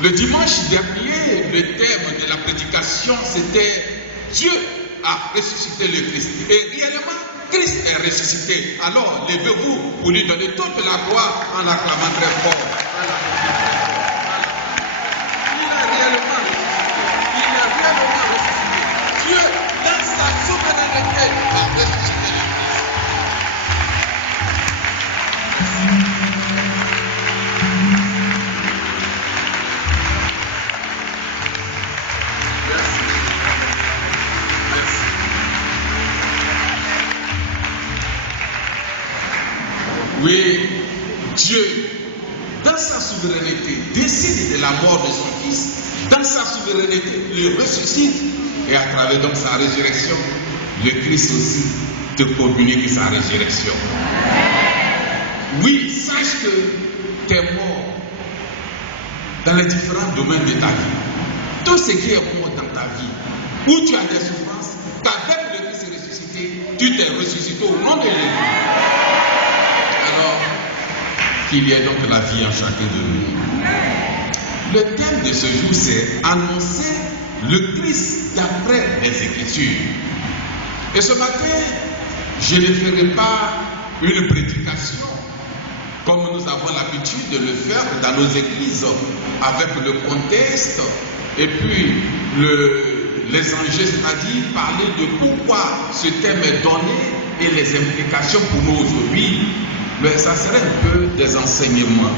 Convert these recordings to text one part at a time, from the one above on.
Le dimanche dernier, le thème de la prédication, c'était Dieu a ressuscité le Christ. Et réellement, Christ est ressuscité. Alors, levez-vous pour lui donner toute la gloire en l'acclamant très fort. Il est réellement ressuscité. Il est réellement ressuscité. Dieu, dans sa souveraineté, a ressuscité le Christ. Oui, Dieu, dans sa souveraineté, décide de la mort de son Fils. Dans sa souveraineté, le ressuscite. Et à travers donc sa résurrection, le Christ aussi te communique sa résurrection. Oui, sache que tu es mort dans les différents domaines de ta vie. Tout ce qui est mort dans ta vie, où tu as des souffrances, qu'avec le Christ ressuscité, tu t'es ressuscité au nom de Jésus. Qu'il y ait donc la vie en chacun de nous. Le thème de ce jour, c'est annoncer le Christ d'après les Écritures. Et ce matin, je ne ferai pas une prédication comme nous avons l'habitude de le faire dans nos églises, avec le contexte et puis les enjeux, c'est-à-dire parler de pourquoi ce thème est donné et les implications pour nous aujourd'hui. Mais ça serait un peu des enseignements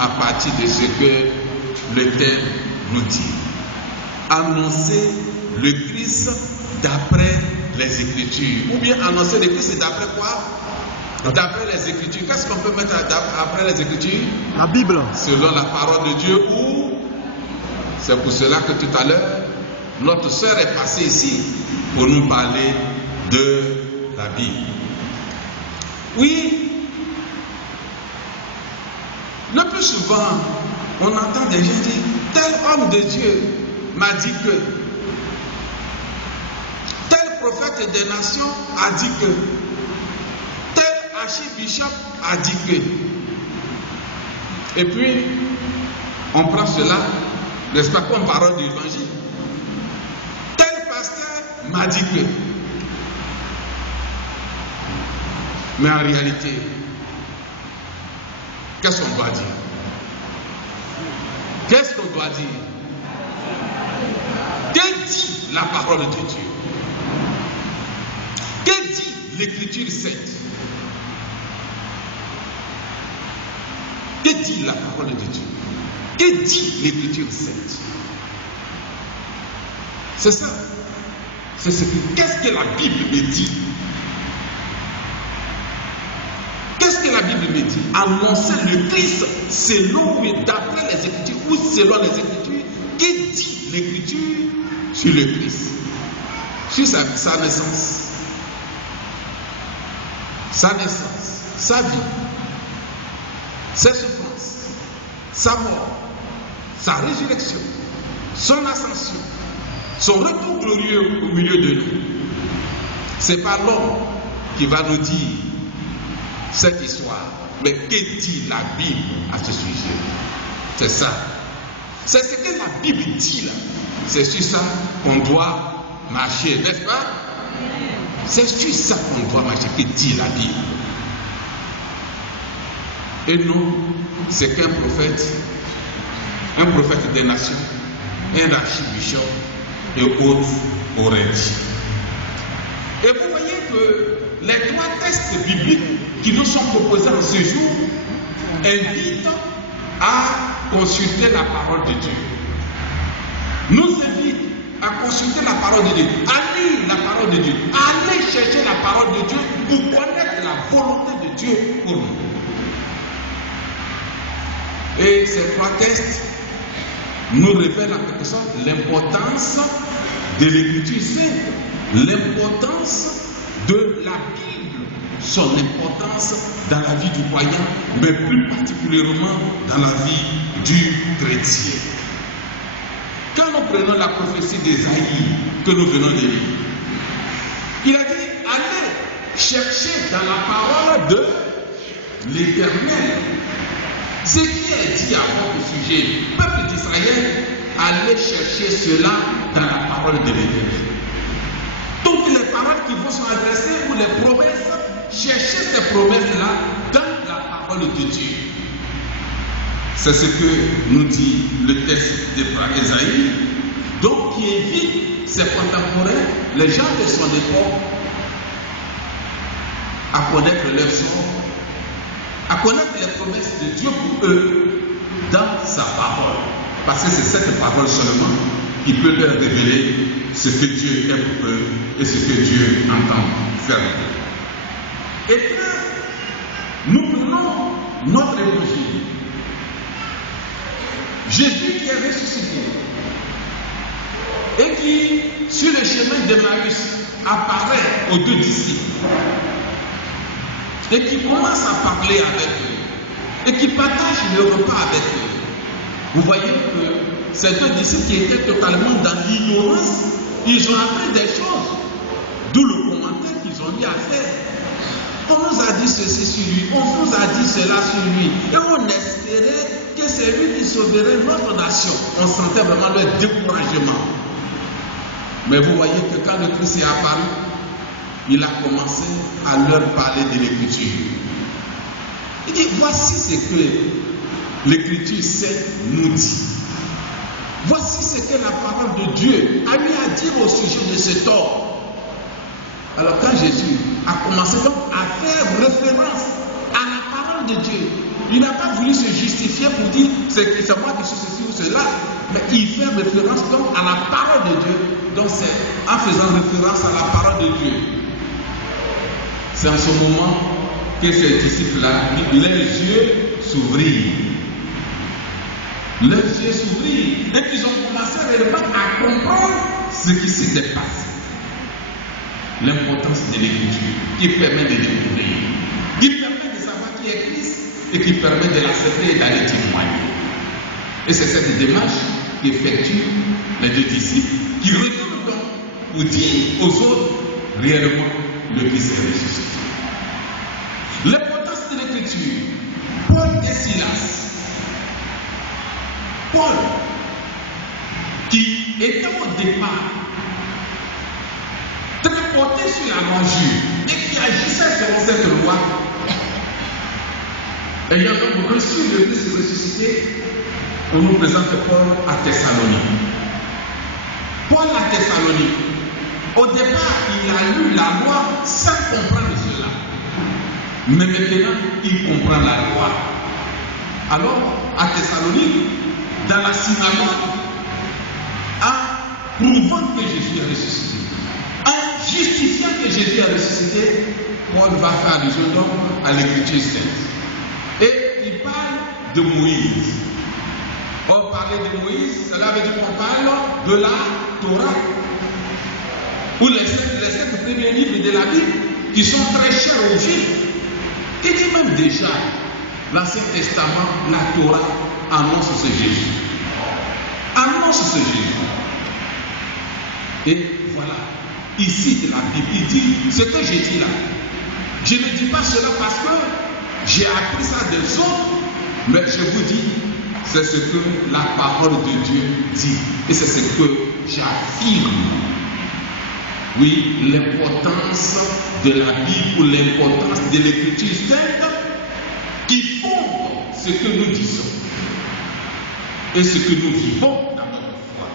à partir de ce que le thème nous dit. Annoncer le Christ d'après les Écritures. Ou bien annoncer le Christ d'après quoi? D'après les Écritures. Qu'est-ce qu'on peut mettre après les Écritures? La Bible. Selon la parole de Dieu. Ou c'est pour cela que tout à l'heure, notre sœur est passée ici pour nous parler de la Bible. Oui, le plus souvent, on entend des gens dire, tel homme de Dieu m'a dit que, tel prophète des nations a dit que, tel archibishop a dit que. Et puis, on prend cela, n'est-ce pas, comme parole de l'évangile. Tel pasteur m'a dit que. Mais en réalité, qu'est-ce qu'on doit dire? Qu'est-ce qu'on doit dire? Que dit la parole de Dieu? Que dit l'Écriture sainte? Que dit la parole de Dieu? Que dit l'Écriture sainte? C'est ça. C'est ce que. Qu'est-ce que la Bible me dit? Qu'est-ce que la Bible me dit? Annoncer le Christ selon et d'après les Écritures ou selon les Écritures. Que dit l'Écriture sur le Christ? Sur sa naissance, sa vie, ses souffrances, sa mort, sa résurrection, son ascension, son retour glorieux au milieu de nous. C'est pas l'homme qui va nous dire cette histoire, mais que dit la Bible à ce sujet? C'est ça. C'est ce que la Bible dit là. C'est sur ça qu'on doit marcher, n'est-ce pas? C'est sur ça qu'on doit marcher. Que dit la Bible? Et non, c'est qu'un prophète des nations, un archibishop et autres auraient dit. Et vous voyez que les trois textes bibliques qui nous sont proposés en ce jour invitent à consulter la parole de Dieu. Nous invitent à consulter la parole de Dieu, à lire la parole de Dieu, à aller chercher la parole de Dieu pour connaître la volonté de Dieu pour nous. Et ces trois textes nous révèlent en quelque sorte l'importance de l'Écriture sainte, l'importance de la Bible, son importance dans la vie du croyant, mais plus particulièrement dans la vie du chrétien. Quand nous prenons la prophétie d'Ésaïe que nous venons de lire, il a dit, allez chercher dans la parole de l'Éternel ce qui est dit à votre sujet. chercher cela dans la parole de l'Éternel. Toutes les paroles qui vont se adresser ou les promesses, cherchez ces promesses-là dans la parole de Dieu. C'est ce que nous dit le texte de Ésaïe, donc qui invite ses contemporains, les gens de son époque, à connaître leur sort, à connaître les promesses de Dieu pour eux dans sa parole. Parce que c'est cette parole seulement qui peut leur révéler ce que Dieu est pour eux et ce que Dieu entend faire. Et quand nous prenons notre évangile, Jésus qui est ressuscité et qui, sur le chemin d'Emmaüs, apparaît aux deux disciples et qui commence à parler avec eux et qui partage le repas avec eux. Vous voyez que ces deux disciples qui étaient totalement dans l'ignorance, ils ont appris des choses, d'où le commentaire qu'ils ont eu à faire. On nous a dit ceci sur lui, on nous a dit cela sur lui, et on espérait que c'est lui qui sauverait notre nation. On sentait vraiment le découragement. Mais vous voyez que quand le Christ est apparu, il a commencé à leur parler de l'Écriture. Il dit, voici ce que l'Écriture sainte nous dit. Voici ce que la parole de Dieu a eu à dire au sujet de cet homme. Alors quand Jésus a commencé donc à faire référence à la parole de Dieu, il n'a pas voulu se justifier pour dire c'est moi qui suis ceci ou cela, mais il fait référence donc à la parole de Dieu. Donc c'est en faisant référence à la parole de Dieu. C'est en ce moment que ces disciples-là, leurs yeux s'ouvrirent. Leurs yeux s'ouvrirent et qu'ils ont commencé réellement à comprendre ce qui s'était passé. L'importance de l'Écriture qui permet de découvrir, qui permet de savoir qui est Christ et qui permet de l'accepter et d'aller témoigner. Et c'est cette démarche qu'effectuent les deux disciples qui retournent donc pour dire aux autres réellement le Christ est ressuscité. L'importance de l'Écriture, Paul et Silas. Paul, qui était au départ très porté sur la loi juive et qui agissait selon cette loi, ayant donc reçu le Christ ressuscité, on nous présente Paul à Thessalonique. Paul à Thessalonique, au départ, il a lu la loi sans comprendre cela. Mais maintenant, il comprend la loi. Alors, à Thessalonique, dans la synagogue, en prouvant que Jésus est ressuscité, en justifiant que Jésus est ressuscité, Paul va faire allusion donc à l'Écriture sainte. Et il parle de Moïse. On parlait de Moïse, cela veut dire qu'on parle de la Torah, ou les 7 premiers livres de la Bible, qui sont très chers aux Juifs. Et dit même déjà, l'Ancien Testament, la Torah, annonce ce Jésus. Annonce ce Jésus. Et voilà, ici de la Bible, il dit ce que j'ai dit là. Je ne dis pas cela parce que j'ai appris ça des autres, mais je vous dis, c'est ce que la parole de Dieu dit. Et c'est ce que j'affirme. Oui, l'importance de la Bible ou l'importance de l'Écriture sainte qui fonde ce que nous disons et ce que nous vivons dans notre foi.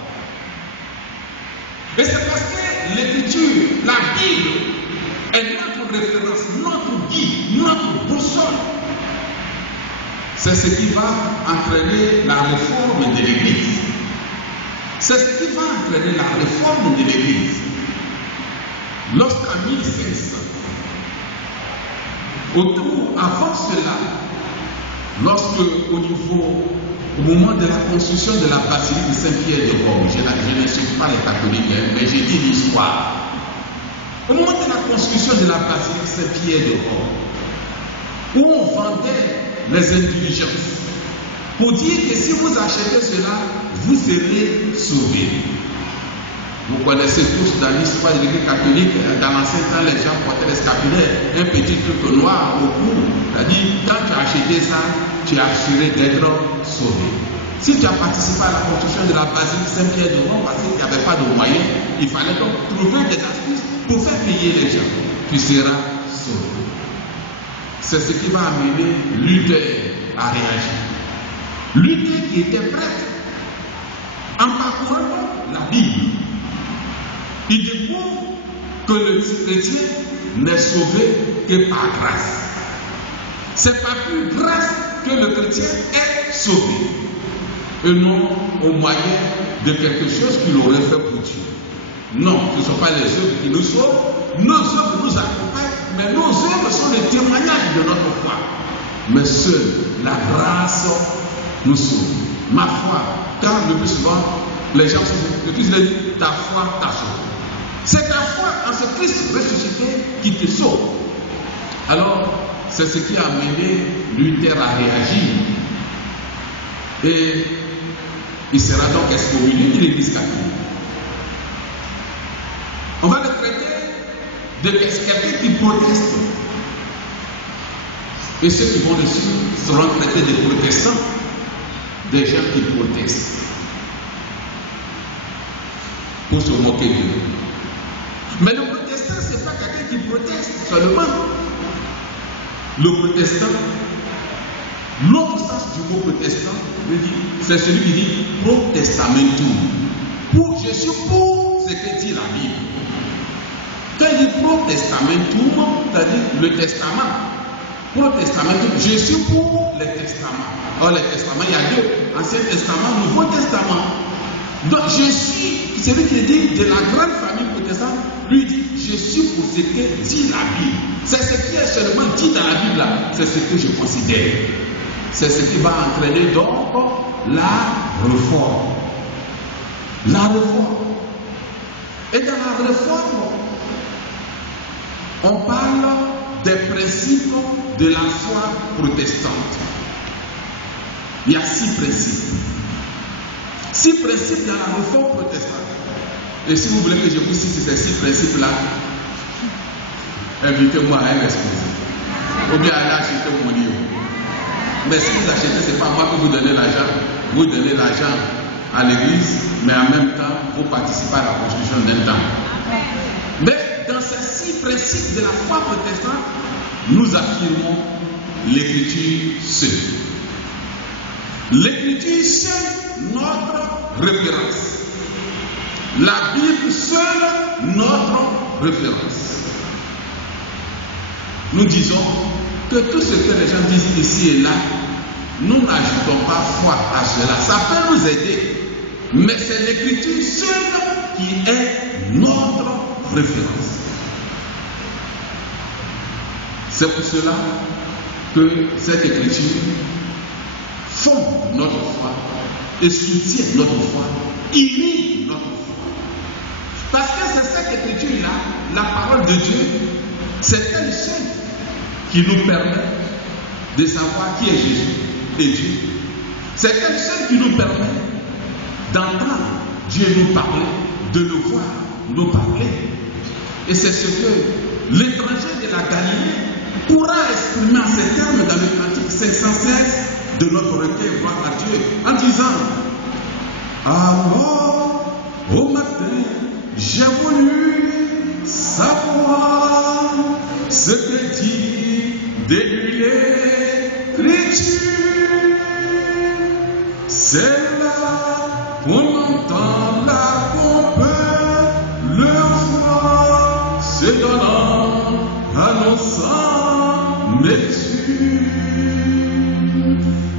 Et c'est parce que l'Écriture, la Bible, est notre référence, notre guide, notre boussole. C'est ce qui va entraîner la réforme de l'Église. C'est ce qui va entraîner la réforme de l'Église. Lorsqu'en 1500, avant cela, au moment de la construction de la basilique de Saint-Pierre de Rome, je n'insulte pas les catholiques, mais j'ai dit l'histoire. Au moment de la construction de la basilique Saint-Pierre de Rome, où on vendait les indulgences, pour dire que si vous achetez cela, vous serez sauvés. Vous connaissez tous dans l'histoire de l'Église catholique, dans l'ancien temps, les gens portaient les scapulaires, un petit truc noir au cou. C'est-à-dire, quand tu as acheté ça, tu es assuré d'être sauvé. Si tu as participé à la construction de la basilique Saint-Pierre de Rome parce qu'il n'y avait pas de moyens, il fallait donc trouver des astuces pour faire payer les gens. Tu seras sauvé. C'est ce qui va amener Luther à réagir. Luther qui était prêtre, en parcourant la Bible, il découvre que le chrétien n'est sauvé que par grâce. C'est par plus grâce que le chrétien est sauvé, et non au moyen de quelque chose qu'il aurait fait pour Dieu. Non, ce ne sont pas les œuvres qui nous sauvent, nos œuvres nous accompagnent, mais nos œuvres sont les témoignages de notre foi. Mais seule la grâce nous sauve. Ma foi, car le plus souvent, les gens se disent, ta foi t'a sauvé. C'est ta foi en ce Christ ressuscité qui te sauve. Alors, c'est ce qui a amené Luther à réagir. Et il sera donc excommunié de l'Église catholique. On va le traiter de quelqu'un qui proteste. Et ceux qui vont dessus seront traités de protestants, des gens qui protestent pour se moquer d'eux. Mais le protestant, ce n'est pas quelqu'un qui proteste seulement. Le protestant, l'autre sens du mot protestant, c'est celui qui dit protestamentum. Je suis pour ce que dit la Bible. Quand il dit protestamentum, c'est-à-dire le testament. Protestamentum, je suis pour les testaments. Or, les testaments, il y a deux. Ancien testament, Nouveau testament. Donc, je suis, celui qui dit de la grande famille protestante, lui dit, je suis pour ce que dit la Bible. C'est ce qui est seulement dit dans la Bible, c'est ce que je considère. C'est ce qui va entraîner donc la réforme. La réforme. Et dans la réforme, on parle des principes de la foi protestante. Il y a 6 principes. 6 principes dans la réforme protestante. Et si vous voulez que je vous cite ces 6 principes-là, invitez-moi à un exposé. Ou bien allez acheter mon livre. Mais si vous achetez, ce n'est pas moi que vous donnez l'argent. Vous donnez l'argent à l'église, mais en même temps, vous participez à la construction d'un temple. Mais dans ces 6 principes de la foi protestante, nous affirmons l'écriture seule. L'écriture seule, notre référence. La Bible seule, notre référence. Nous disons que tout ce que les gens disent ici et là, nous n'ajoutons pas foi à cela. Ça peut nous aider, mais c'est l'écriture seule qui est notre référence. C'est pour cela que cette écriture fonde notre foi et soutient notre foi, irrigue notre foi. Parce que c'est cette écriture-là, la parole de Dieu, c'est elle seule qui nous permet de savoir qui est Jésus et Dieu. C'est elle seule qui nous permet d'entendre Dieu nous parler, de le voir nous parler. Et c'est ce que l'étranger de la Galilée pourra exprimer en ces termes dans le cantique 516 de notre recueil Gloire à Dieu, en disant: alors, au matin, j'ai voulu savoir ce que dit de lui l'écriture. C'est là qu'on entend la pompe, le froid se donnant, annonçant lecture.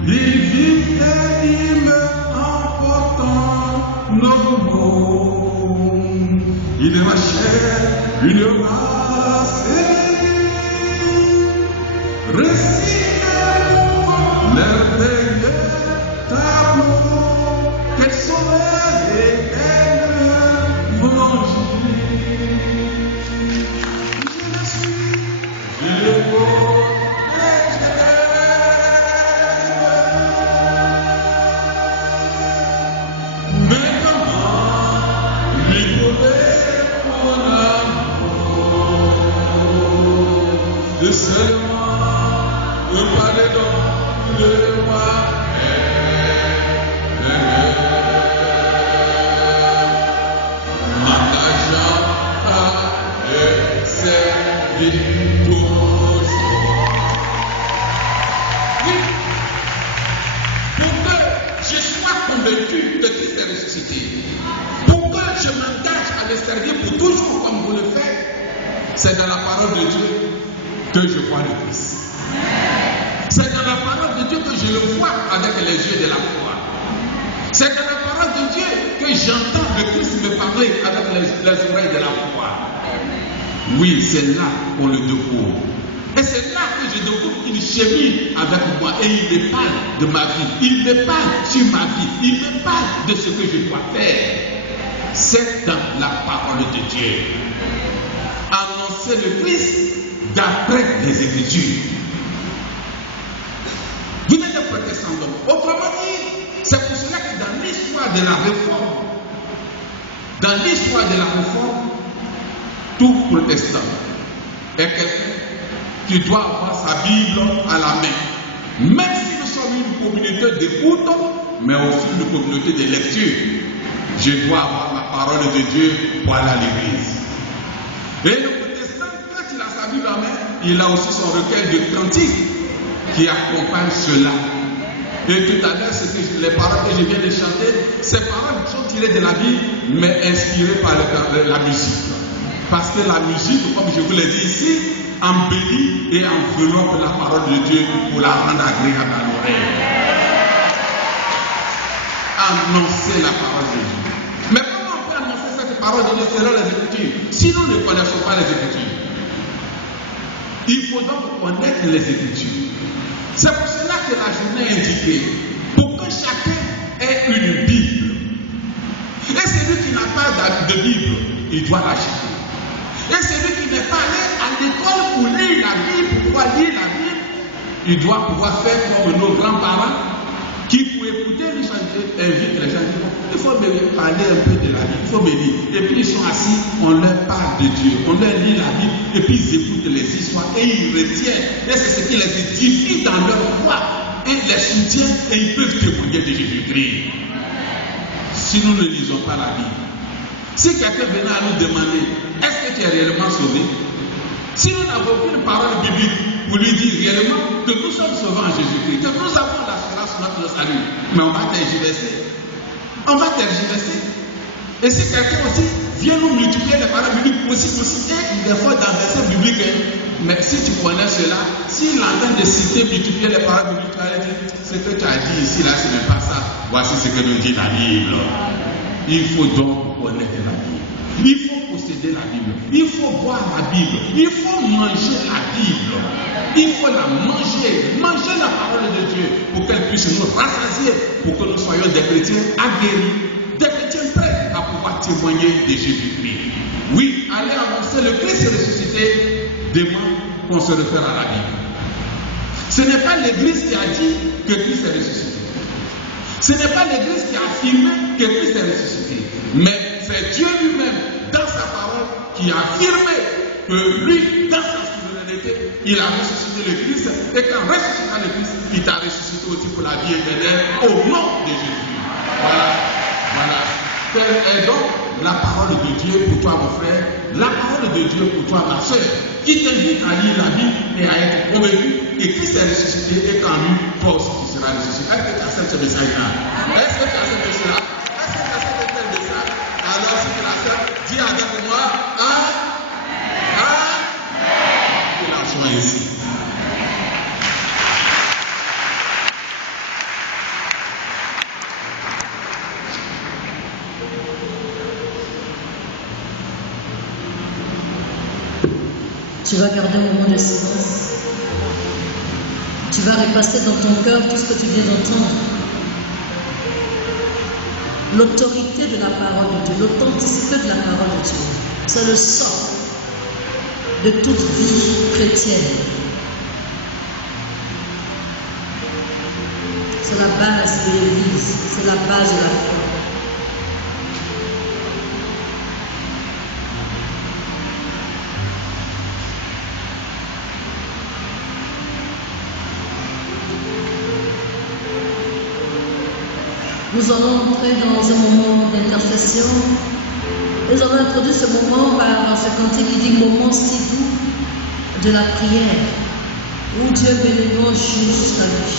Il vit et il me emportant nos mots. Il rachète une race et récite merveilleux tableau. Quel soleil et l'évangile. Je suis, je le vois. Mais comment lui prouver mon amour? convaincu que Christ est ressuscité, pour que je m'engage à le servir pour toujours comme vous le faites, c'est dans la parole de Dieu que je vois le Christ. C'est dans la parole de Dieu que je le vois avec les yeux de la foi. C'est dans la parole de Dieu que j'entends le Christ me parler avec les oreilles de la foi. Oui, c'est là qu'on le découvre. Et c'est là que je découvre qu'il chemine avec moi et il me parle de ma vie. Il me parle sur ma vie. Il me parle de ce que je dois faire. C'est dans la parole de Dieu. Annoncer le Christ d'après les Écritures. Vous êtes un protestant donc. Autrement dit, c'est pour cela que dans l'histoire de la réforme, tout protestant est quelqu'un qui doit avoir sa Bible à la main. Même si nous sommes une communauté d'écoute, mais aussi une communauté de lecture, je dois avoir la parole de Dieu pour aller à l'église. Et le protestant, quand il a sa Bible à la main, il a aussi son recueil de cantiques qui accompagne cela. Et tout à l'heure, les paroles que je viens de chanter, ces paroles sont tirées de la Bible, mais inspirées par la musique. Parce que la musique, comme je vous l'ai dit ici, embellit et enveloppe la parole de Dieu pour la rendre agréable à l'oreille. Annoncer la parole de Dieu. Mais comment on peut annoncer cette parole de Dieu selon les Écritures? Si nous ne connaissons pas les Écritures, il faut donc connaître les Écritures. C'est pour cela que la journée est indiquée, pour que chacun ait une Bible. Et celui qui n'a pas de Bible, il doit l'acheter. Et celui qui n'est pas allé à l'école pour lire la Bible, pour pouvoir lire la Bible, il doit pouvoir faire comme nos grands-parents qui, pour écouter les chanter, invitent les gens. Il faut me parler un peu de la Bible, il faut me lire. Et puis ils sont assis, on leur parle de Dieu, on leur lit la Bible, et puis ils écoutent les histoires et ils retiennent. Et c'est ce qui les édifie dans leur foi et les soutient et ils peuvent témoigner de Jésus-Christ. Si nous ne lisons pas la Bible, si quelqu'un venait à nous demander, est-ce que tu es réellement sauvé? Si nous n'avons aucune parole biblique pour lui dire réellement que nous sommes sauvés en Jésus-Christ, que nous avons l'assurance de notre salut, mais on va tergiverser. On va tergiverser. Et si quelqu'un aussi vient nous multiplier les paroles bibliques aussi, et des fois dans verset biblique, mais si tu connais cela, s'il est en train de citer, multiplier les paroles bibliques, tu vas dire, ce que tu as dit ici, là, ce n'est pas ça. Voici ce que nous dit la Bible. Il faut donc connaître la Bible. Il faut posséder la Bible. Il faut boire la Bible. Il faut manger la Bible. Il faut la manger. Manger la parole de Dieu pour qu'elle puisse nous rassasier, pour que nous soyons des chrétiens aguerris, des chrétiens prêts à pouvoir témoigner de Jésus-Christ. Oui, aller annoncer le Christ ressuscité demande qu'on se réfère à la Bible. Ce n'est pas l'Église qui a dit que Christ est ressuscité. Ce n'est pas l'Église qui a affirmé que Christ est ressuscité. Mais c'est Dieu lui-même, dans sa parole, qui a affirmé que lui, dans sa souveraineté, il a ressuscité le Christ. Et qu'en ressuscitant le Christ, il t'a ressuscité aussi pour la vie éternelle au nom de Jésus. Voilà. Telle est donc la parole de Dieu pour toi, mon frère, la parole de Dieu pour toi, ma soeur, qui t'invite à lire la Bible et à être convaincu que Christ est ressuscité et qu'en lui, toi aussi tu seras ressuscité. Est-ce que tu acceptes ce message-là? Est-ce que tu acceptes cela? Est-ce que tu acceptes tel message? Alors, si tu l'acceptes, dis avec moi, que la joie est ici. Tu vas garder un moment de silence. Tu vas repasser dans ton cœur tout ce que tu viens d'entendre. L'autorité de la parole de Dieu, l'authenticité de la parole de Dieu, c'est le socle de toute vie chrétienne. C'est la base de l'Église, c'est la base de la foi. Nous allons entrer dans un moment d'intercession. Nous allons introduire ce moment par ce cantique qui dit moment si doux de la prière, où Dieu bénit jusqu'à lui.